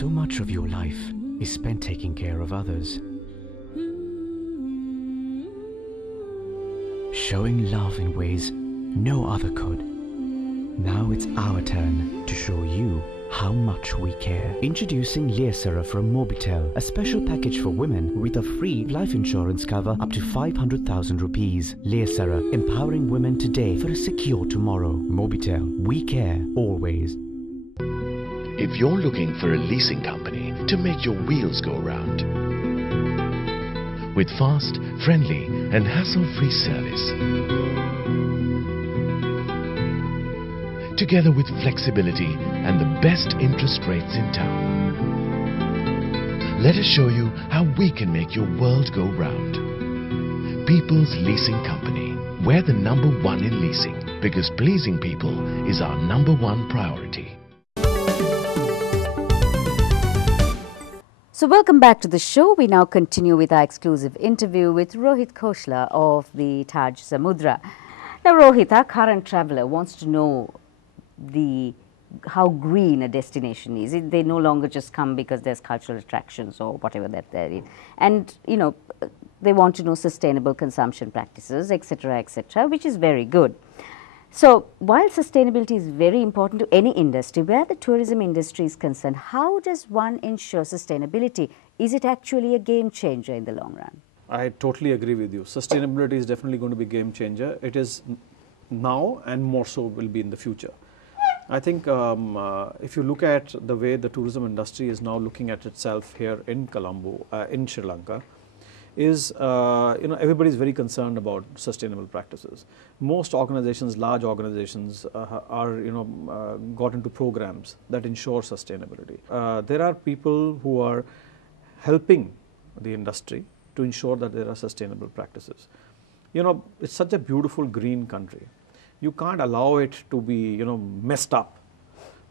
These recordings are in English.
So much of your life is spent taking care of others, showing love in ways no other could. Now it's our turn to show you how much we care. Introducing LANKA from Mobitel, a special package for women with a free life insurance cover up to 500,000 rupees. LANKA, empowering women today for a secure tomorrow. Mobitel, we care always. If you're looking for a leasing company to make your wheels go round, with fast, friendly and hassle-free service, together with flexibility and the best interest rates in town, let us show you how we can make your world go round. People's Leasing Company. We're the #1 in leasing because pleasing people is our #1 priority. So welcome back to the show. We now continue with our exclusive interview with Rohit Khosla of the Taj Samudra. Now Rohit, our current traveller, wants to know how green a destination is. They no longer just come because there's cultural attractions or whatever that there is. And, you know, they want to know sustainable consumption practices, etc., which is very good. So, while sustainability is very important to any industry, where the tourism industry is concerned, how does one ensure sustainability? Is it actually a game changer in the long run? I totally agree with you. Sustainability is definitely going to be a game changer. It is now and more so will be in the future. I think if you look at the way the tourism industry is now looking at itself here in Colombo, in Sri Lanka, is everybody is very concerned about sustainable practices. Most organizations, large organizations, are got into programs that ensure sustainability. There are people who are helping the industry to ensure that there are sustainable practices. You know, it's such a beautiful green country. You can't allow it to be messed up,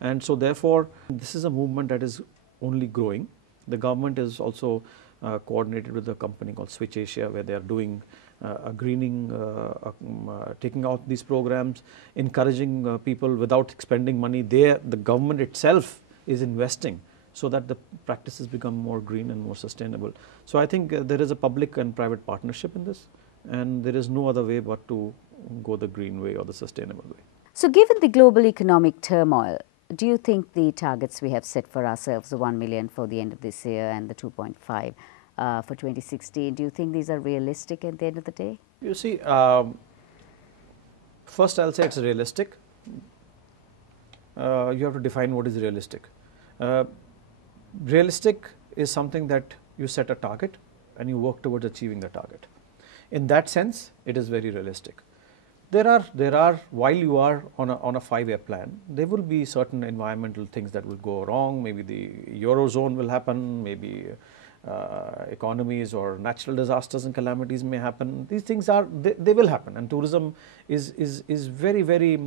and so therefore this is a movement that is only growing. The government is also coordinated with a company called Switch Asia, where they are doing a greening, taking out these programs, encouraging people without expending money. The government itself is investing so that the practices become more green and more sustainable. So I think there is a public and private partnership in this, and there is no other way but to go the green way or the sustainable way. So given the global economic turmoil, do you think the targets we have set for ourselves, the 1 million for the end of this year and the 2.5 for 2016, do you think these are realistic at the end of the day? You see, first I'll say it's realistic. You have to define what is realistic. Realistic is something that you set a target and you work towards achieving the target. In that sense, it is very realistic. There are while you are on a 5-year plan, there will be certain environmental things that will go wrong. Maybe the Eurozone will happen, maybe economies or natural disasters and calamities may happen. These things they will happen, and tourism is very, very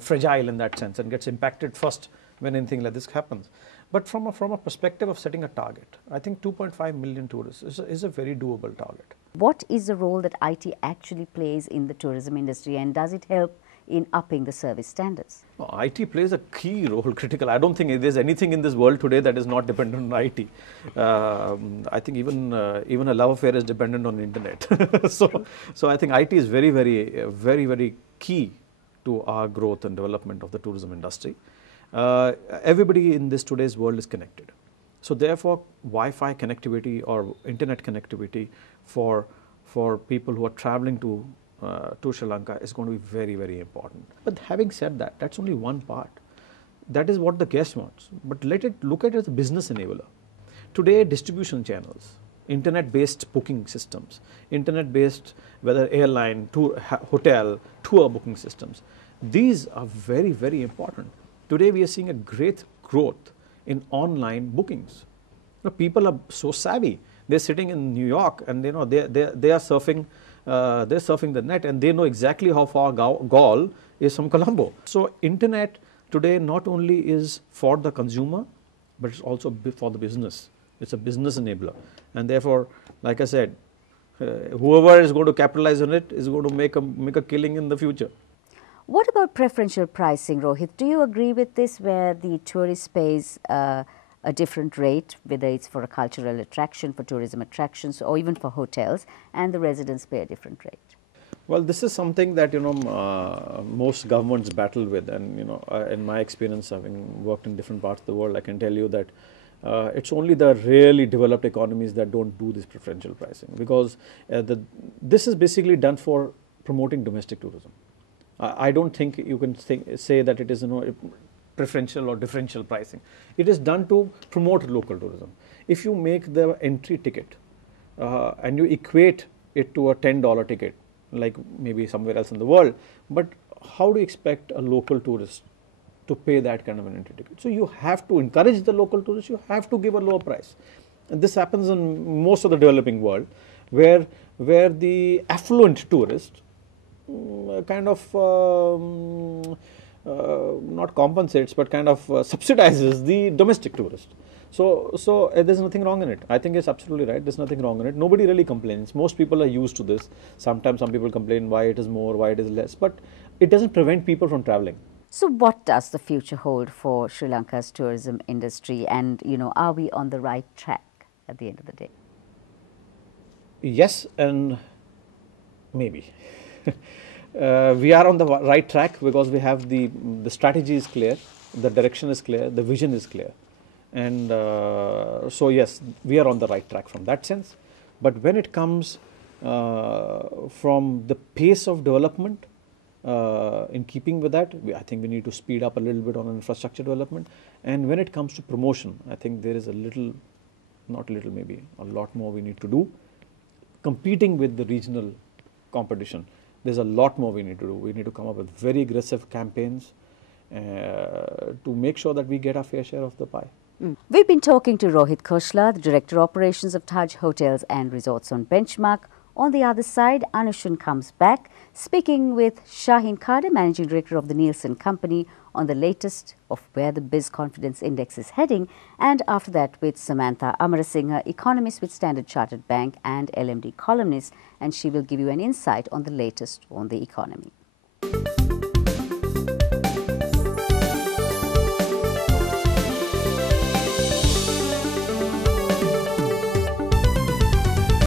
fragile in that sense and gets impacted first when anything like this happens. But from a perspective of setting a target, I think 2.5 million tourists is a very doable target. What is the role that IT actually plays in the tourism industry, and does it help in upping the service standards? Well, IT plays a key role, critical. I don't think there's anything in this world today that is not dependent on IT. I think even a love affair is dependent on the internet. so I think IT is very, very, very, very key to our growth and development of the tourism industry. Everybody in this today's world is connected. So therefore, Wi-Fi connectivity or internet connectivity for people who are traveling to Sri Lanka is going to be very, very important. But having said that, that's only one part. That is what the guest wants. But look at it as a business enabler. Today, distribution channels, internet-based booking systems, internet-based whether airline, hotel, tour booking systems, these are very, very important. Today, we are seeing a great growth in online bookings. People are so savvy. They're sitting in New York and they are surfing. They're surfing the net and they know exactly how far Gaul is from Colombo. So internet today not only is for the consumer, but it's also for the business. It's a business enabler, and therefore, like I said, whoever is going to capitalize on it is going to make a killing in the future. What about preferential pricing, Rohit? Do you agree with this, where the tourist pays a different rate, whether it's for a cultural attraction, for tourism attractions, or even for hotels, and the residents pay a different rate? Well, this is something that most governments battle with, and in my experience, having worked in different parts of the world, I can tell you that it's only the really developed economies that don't do this preferential pricing, because this is basically done for promoting domestic tourism. I don't think you can say that it is preferential or differential pricing. It is done to promote local tourism. If you make the entry ticket and you equate it to a $10 ticket, like maybe somewhere else in the world, but how do you expect a local tourist to pay that kind of an entry ticket? So you have to encourage the local tourists, you have to give a lower price. And this happens in most of the developing world, where the affluent tourist kind of not compensates, but kind of subsidizes the domestic tourist. So there's nothing wrong in it. I think it's absolutely right. There's nothing wrong in it. Nobody really complains. Most people are used to this. Sometimes some people complain why it is more, why it is less, but it doesn't prevent people from traveling. So what does the future hold for Sri Lanka's tourism industry, and are we on the right track at the end of the day? Yes, and maybe. We are on the right track because we have the strategy is clear, the direction is clear, the vision is clear. And so yes, we are on the right track from that sense. But when it comes from the pace of development, in keeping with that, I think we need to speed up a little bit on infrastructure development. And when it comes to promotion, I think there is a little, not little, maybe a lot more we need to do. Competing with the regional competition, there's a lot more we need to do. We need to come up with very aggressive campaigns to make sure that we get our fair share of the pie. We've been talking to Rohit Khosla, the Director Operations of Taj Hotels and Resorts on Benchmark. On the other side, Anushan comes back, speaking with Shaheen Khade, Managing Director of the Nielsen Company, on the latest of where the Biz Confidence Index is heading, and after that with Samantha Amarasinghe, economist with Standard Chartered Bank and LMD columnist, and she will give you an insight on the latest on the economy.